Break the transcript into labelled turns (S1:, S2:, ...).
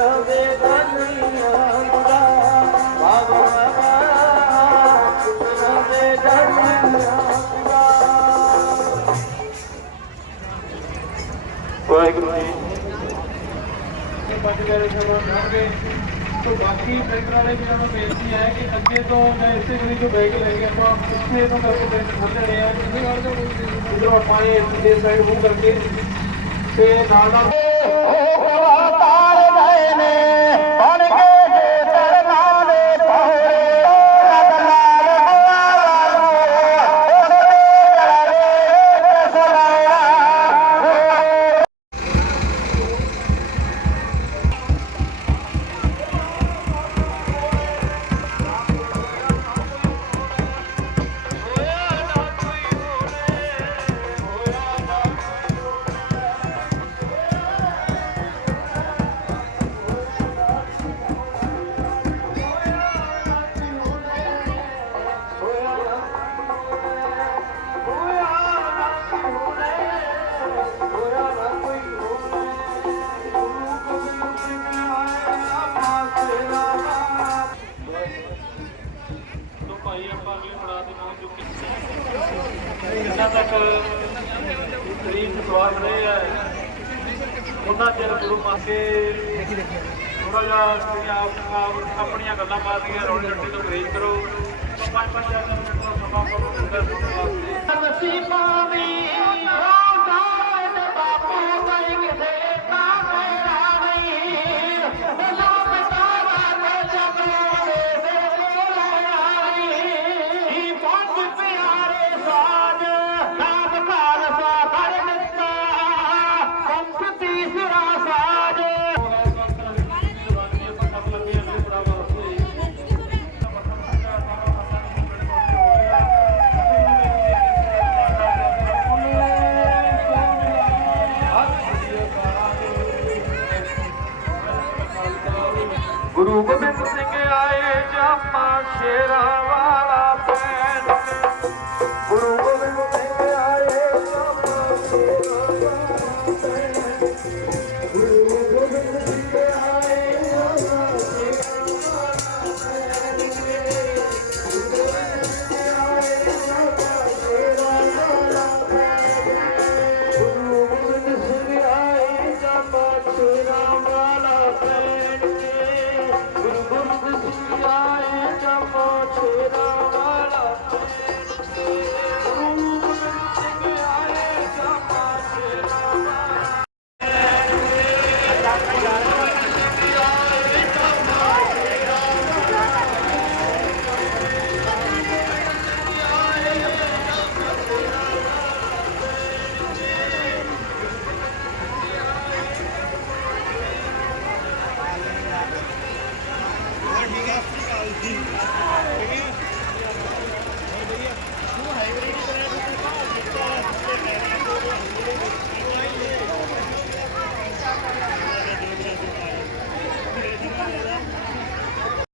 S1: Love it, love Waheguru ji
S2: ਇਹ ਬਚ ਗਏ ਸਮਾਂ ਹੋਣਗੇ ਤੋਂ ਬਾਕੀ ਟਰੈਕਟਰ ਵਾਲੇ ਵੀਰਾਂ ਨੂੰ ਬੇਨਤੀ ਹੈ ਕਿ ਅੱਗੇ ਤੋਂ ਜਾਂ ਇਸੇ ਗਲੀ ਤੋਂ ਬੈਗ ਲੈ ਕੇ ਆਪਾਂ ਪਿੱਛੇ ਤੋਂ ਕਰਕੇ ਟਰੈਕਟਰ ਖੜ੍ਹਣੇ ਆ ਇਧਰੋਂ ਆਪਾਂ ਇਹ ਦੇ ਜਿੰਨਾ ਤੱਕ ਗਰੀਬ ਸਵਾਲ ਰਹੇ ਆ, ਉਹਨਾਂ ਚਿਰ ਗੁਰੂ ਮਾਤੇ ਥੋੜਾ ਜਿਹਾ ਆਪਣੀਆਂ ਗੱਲਾਂ ਮਾਰਦੀਆਂ ਰੌਲੇ ਰੱਟੇ ਤੋਂ ਗਰੇਜ ਕਰੋ। ਤਾਂ ਪੰਜ ਪੰਜ ਚਾਰ ਚਾਰ ਮਿੰਟ ਦਾ ਗੁਰੂ ਗੋਬਿੰਦ ਸਿੰਘ ਆਏ ਜਾਪਾ ਸ਼ੇਰਾ ਵਾਲਾ ਪੈਣ। ਗੁਰੂ ਗੋਬਿੰਦ ਸਿੰਘ ਆਏ ਜਾਪਾ ਸ਼ੇਰਾ ਵਾਲਾ ਪੈਣ। 其余的